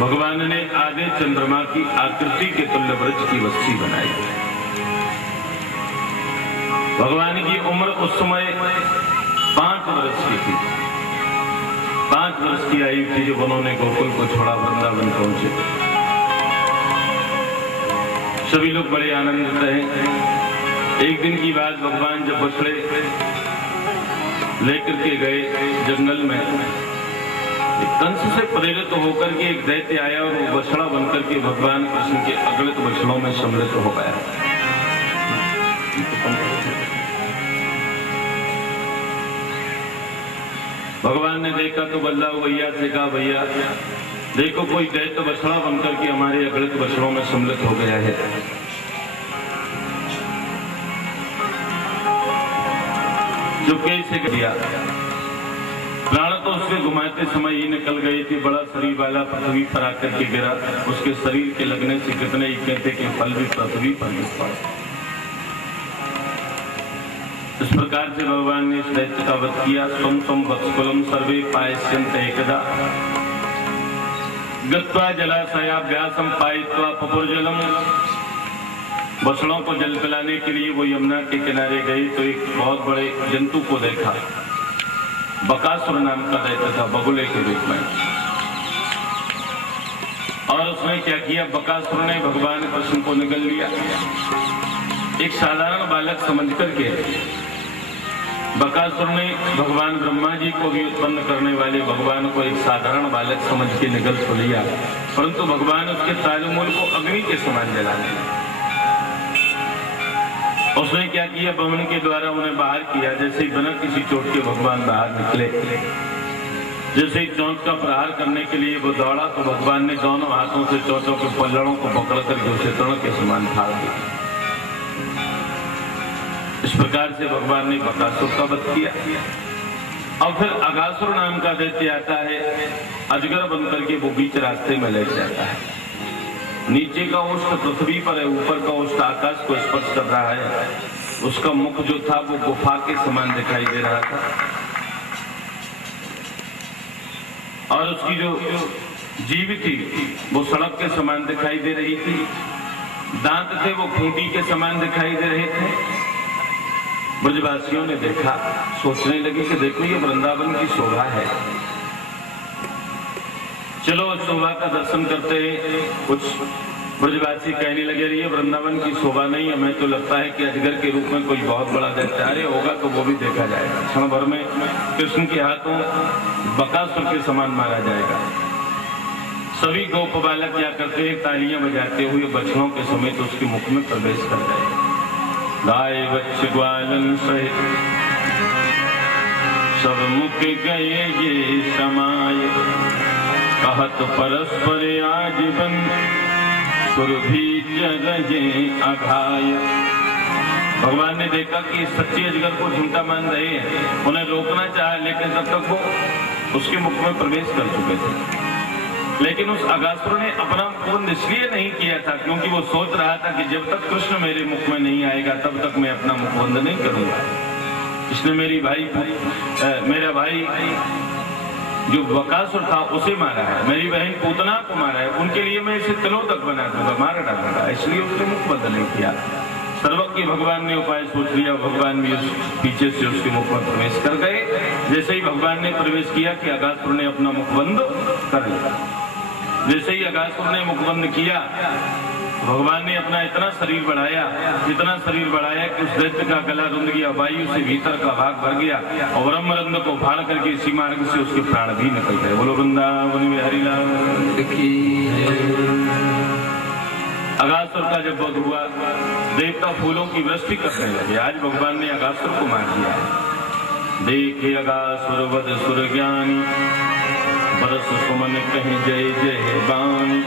भगवान ने आधे चंद्रमा की आकृति के तुल्य वृक्ष की वस्ती बनाई। भगवान की उम्र उस समय 5 वर्ष की थी। 5 वर्ष की आयु थी जब उन्होंने गोकुल को छोड़ा, वृंदावन पहुंचे। सभी लोग बड़े आनंदित रहे। एक दिन की बात, भगवान जब बछड़े लेकर के गए जंगल में, कंस से प्रेरित होकर के एक दैत्य आया और वो बछड़ा बनकर के भगवान कृष्ण के अगणित बछड़ों में सम्मिलित हो गया। भगवान ने देखा तो बल्ला भैया से कहा, भैया देखो कोई दैत्य बछड़ा बनकर के हमारे अगणित बछड़ों में सम्मिलित हो गया है। चुपके से किया, प्राण तो उसके घुमाते समय ही निकल गई थी। बड़ा शरीर वाला पृथ्वी पर आकर के गिरा। उसके शरीर के लगने से कितने ही कहते कि फल भी पृथ्वी पर गिर पड़े। इस प्रकार से भगवान ने इस दैत्य का वध किया। स्वम स्वम वत्सकुलम सर्वे पायस्यन्त एकदा गत्वा जलाशयाभ्यासम पायित्वा पपुर्जलम। बछड़ों को जल पिलाने के लिए वो यमुना के किनारे गई तो एक बहुत बड़े जंतु को देखा। बकासुर नाम का दैत्य था, बगुले के रूप में। और उसने क्या किया, बकासुर ने भगवान कृष्ण को निगल लिया। एक साधारण बालक समझ करके बकासुर ने भगवान ब्रह्मा जी को भी उत्पन्न करने वाले भगवान को एक साधारण बालक समझ के निगल तो लिया, परंतु भगवान उसके तालुमूल को अग्नि के समान जलाने लगे। उसने क्या किया, भवन के द्वारा उन्हें बाहर किया। जैसे ही बिना किसी चोट के भगवान बाहर निकले, जैसे ही चोट का प्रहार करने के लिए वो दौड़ा तो भगवान ने दोनों हाथों से चोटों के पल्लड़ों को पकड़ करके उसे तृण के समान फाड़ दिया। इस प्रकार से भगवान ने बकासुर का वध किया। और फिर अगासुर नाम का दैत्य आता है, अजगर बनकर के वो बीच रास्ते में लेट जाता है। नीचे का ओष्ठ पृथ्वी पर है, ऊपर का ओष्ठ आकाश को स्पर्श कर रहा है। उसका मुख जो था वो गुफा के समान दिखाई दे रहा था और उसकी जो जीभ थी वो सड़क के समान दिखाई दे रही थी। दांत थे वो खूंटी के समान दिखाई दे रहे थे। ब्रजवासियों ने देखा, सोचने लगे कि देखो ये वृंदावन की शोभा है, चलो शोभा का दर्शन करते हैं। कुछ ब्रजवासी कहने लगे, ये वृंदावन की शोभा नहीं, हमें तो लगता है कि अजगर के रूप में कोई बहुत बड़ा दैत्य अरे होगा तो वो भी देखा जाएगा। क्षण भर में कृष्ण के हाथों बकासुर के समान मारा जाएगा। सभी गोप बालक क्या करते हैं, तालियां बजाते हुए बछड़ों के समेत उसके मुख में प्रवेश कर जाएगा। गाय बच्चे ग्वालन सहित सब मुख गए ये समाये, कहत परस्पर आजीवन सुरभि जगहे अघाय। भगवान ने देखा कि सच्चे अजगर को झूठा मान रहे हैं, उन्हें रोकना चाहा, लेकिन तब तक वो उसके मुख में प्रवेश कर चुके थे। लेकिन उस अगासुर ने अपना मुख इसलिए नहीं किया था क्योंकि वो सोच रहा था कि जब तक कृष्ण मेरे मुख में नहीं आएगा तब तक मैं अपना मुख बंद नहीं करूंगा। इसने मेरा भाई जो बकासुर था उसे मारा है, मेरी बहन पूतना को मारा है, उनके लिए मैं इसे तिलों तक बना दूंगा, मार डालूंगा, इसलिए उसने मुख बंद नहीं किया। सर्वज्ञ भगवान ने उपाय सोच लिया, भगवान भी पीछे से उसके मुख में प्रवेश कर गए। जैसे ही भगवान ने प्रवेश किया कि अगासुर ने अपना मुख बंद कर लिया। जैसे ही अगासुर ने मुख बंद किया, भगवान ने अपना इतना शरीर बढ़ाया कि उस दैत्य का गला रुंध गया, वायु से भीतर का भाग भर गया और ब्रह्मरंध्र को फाड़ करके इसी मार्ग से उसके प्राण भी निकल गए। बोलो वृंदावन में हरि लाल की। अगासुर का जब वध हुआ, देवता फूलों की वृष्टि करने लगे। आज भगवान ने अगासुर को मार दिया है। देखे अगासुर वध सुर ज्ञानी, बरस सुमन कहीं जय जय बानी।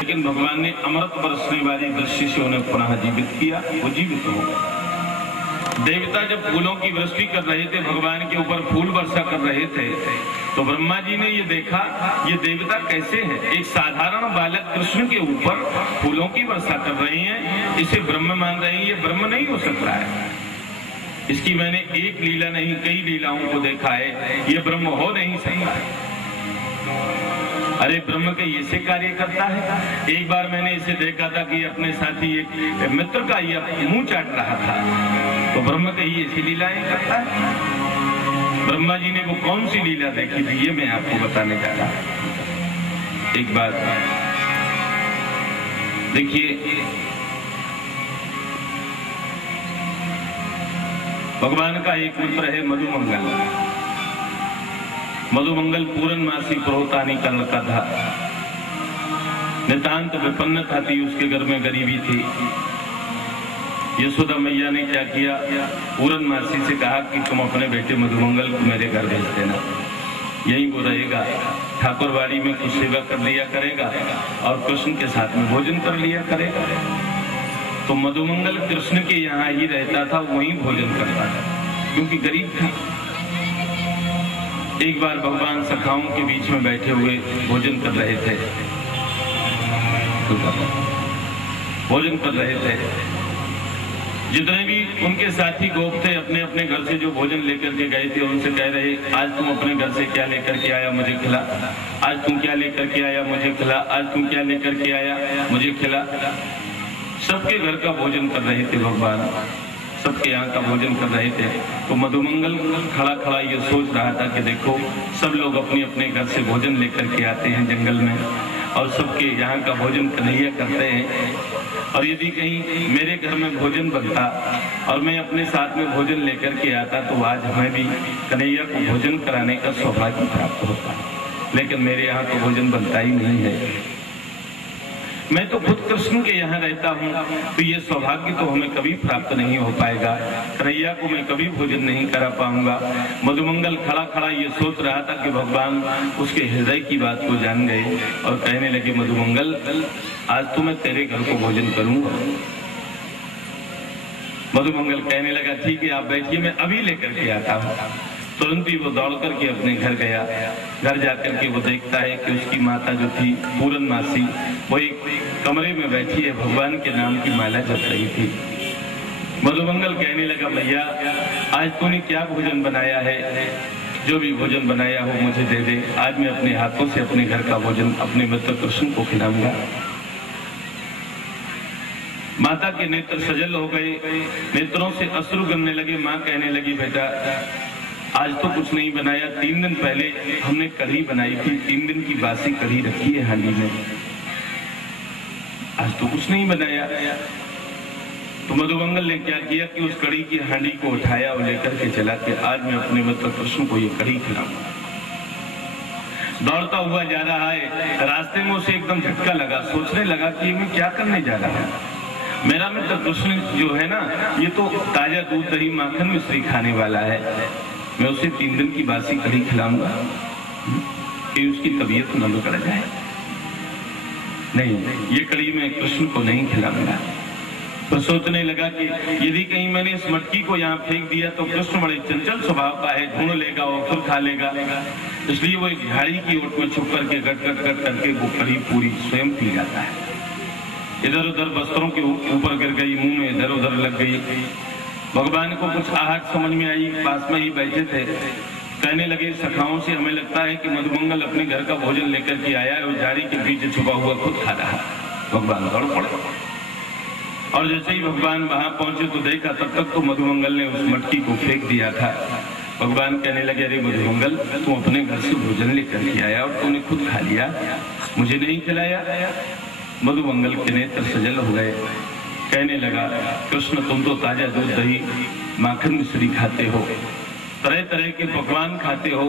लेकिन भगवान ने अमृत बरसने वाली दृष्टि से उन्हें पुनः जीवित किया, वो जीवित हो गए। देवता जब फूलों की वृष्टि कर रहे थे, भगवान के ऊपर फूल वर्षा कर रहे थे, तो ब्रह्मा जी ने ये देखा ये देवता कैसे है, एक साधारण बालक कृष्ण के ऊपर फूलों की वर्षा कर रहे हैं, इसे ब्रह्म मान रहे हैं, ये ब्रह्म नहीं हो सकता है। इसकी मैंने एक लीला नहीं कई लीलाओं को देखा है, ये ब्रह्म हो नहीं सकता है। अरे ब्रह्म के ये से कार्य करता है। एक बार मैंने इसे देखा था कि अपने साथी एक मित्र का ये मुंह चाट रहा था, तो ब्रह्म के ये ऐसी लीलाएं करता है। ब्रह्मा जी ने वो कौन सी लीला देखी थी, ये मैं आपको बताने जा रहा हूं। एक बात देखिए, भगवान का एक मित्र है मधुमंगल। मधुमंगल पूर्णमासी प्रोतानी का लड़का था, नितांत विपन्न था, उसके घर में गरीबी थी। यशोदा मैया ने क्या किया, पूर्णमासी से कहा कि तुम अपने बेटे मधुमंगल को मेरे घर भेज देना, यही वो रहेगा, ठाकुरवाड़ी में कुछ सेवा कर लिया करेगा और कृष्ण के साथ में भोजन कर लिया करेगा। तो मधुमंगल कृष्ण के यहाँ ही रहता था, वहीं भोजन करता था, क्योंकि गरीब था। एक बार भगवान सखाओं के बीच में बैठे हुए भोजन कर रहे थे, जितने भी उनके साथी गोप थे अपने अपने घर से जो भोजन लेकर के गए थे, उनसे कह रहे, आज तुम अपने घर से क्या लेकर के आया मुझे खिला, आज तुम क्या लेकर के आया मुझे खिला, आज तुम क्या लेकर के आया मुझे खिला। सबके घर का भोजन कर रहे थे भगवान, सबके यहाँ का भोजन कर रहे थे। तो मधुमंगल खड़ा खड़ा ये सोच रहा था कि देखो सब लोग अपने अपने घर से भोजन लेकर के आते हैं जंगल में, और सबके यहाँ का भोजन कन्हैया करते हैं, और यदि कहीं मेरे घर में भोजन बनता और मैं अपने साथ में भोजन लेकर के आता तो आज हमें भी कन्हैया को भोजन कराने का सौभाग्य प्राप्त होता, लेकिन मेरे यहाँ तो भोजन बनता ही नहीं है। मैं तो खुद कृष्ण के यहाँ रहता हूँ, तो ये सौभाग्य तो हमें कभी प्राप्त नहीं हो पाएगा, कन्हैया को मैं कभी भोजन नहीं करा पाऊंगा। मधुमंगल खड़ा खड़ा ये सोच रहा था कि भगवान उसके हृदय की बात को जान गए और कहने लगे, मधुमंगल आज तो मैं तेरे घर को भोजन करूंगा। मधुमंगल कहने लगा, ठीक है आप बैठिए, मैं अभी लेकर के आता हूँ। तुरंत ही वो दौड़ करके अपने घर गया। घर जाकर के वो देखता है कि उसकी माता जो थी पूर्णमासी, वो एक कमरे में बैठी है, भगवान के नाम की माला जप रही थी। मधुमंगल कहने लगा, भैया आज तूने क्या भोजन बनाया है, जो भी भोजन बनाया हो मुझे दे दे, आज मैं अपने हाथों से अपने घर का भोजन अपने मित्र कृष्ण को खिलाऊंगा। माता के नेत्र सजल हो गए, नेत्रों से अश्रु गिरने लगे। माँ कहने लगी, बेटा आज तो कुछ नहीं बनाया, 3 दिन पहले हमने कढ़ी बनाई थी, 3 दिन की बासी कढ़ी रखी है हांडी में, आज तो कुछ नहीं बनाया। तो मधुमंगल ने क्या किया कि उस कढ़ी की हांडी को उठाया और लेकर के चला के आज मैं अपने मित्र कृष्ण को ये कढ़ी खिलाऊंगा। दौड़ता हुआ जा रहा है, रास्ते में उसे एकदम झटका लगा, सोचने लगा कि मैं क्या करने जा रहा है। मेरा मित्र कृष्ण जो है ना, ये तो ताजा दूध दही माखन मिश्री खाने वाला है, मैं उसे 3 दिन की बासी कढ़ी खिलाऊंगा कि उसकी तबीयत न बिगड़ जाए। नहीं, ये कढ़ी मैं कृष्ण को नहीं खिलाऊंगा। तो सोचने लगा कि यदि कहीं मैंने इस मटकी को यहाँ फेंक दिया तो कृष्ण बड़े चंचल स्वभाव का है, ढूंढ लेगा और फिर खा लेगा। इसलिए वो एक झाड़ी की ओट में छुप करके गट गट गट करके वो कढ़ी पूरी स्वयं पी जाता है। इधर उधर वस्त्रों के ऊपर गिर गई, मुंह में इधर उधर लग गई। भगवान को कुछ आहट समझ में आई, पास में ही बैठे थे, कहने लगे सखाओं से हमें लगता है कि मधुमंगल अपने घर का भोजन लेकर के आया है और जारी के पीछे छुपा हुआ खुद खा रहा है। भगवान दौड़ पड़े और जैसे ही भगवान वहां पहुंचे तो देखा तब तक तो मधुमंगल ने उस मटकी को फेंक दिया था। भगवान कहने लगे अरे मधुमंगल तू अपने घर से भोजन लेकर के आया और तूने खुद खा लिया, मुझे नहीं खिलाया। मधुमंगल के नेत्र सजल हो गए। कहने लगा कृष्ण तुम तो ताजा दूध दही माखन मिश्री खाते हो, तरह तरह के पकवान खाते हो,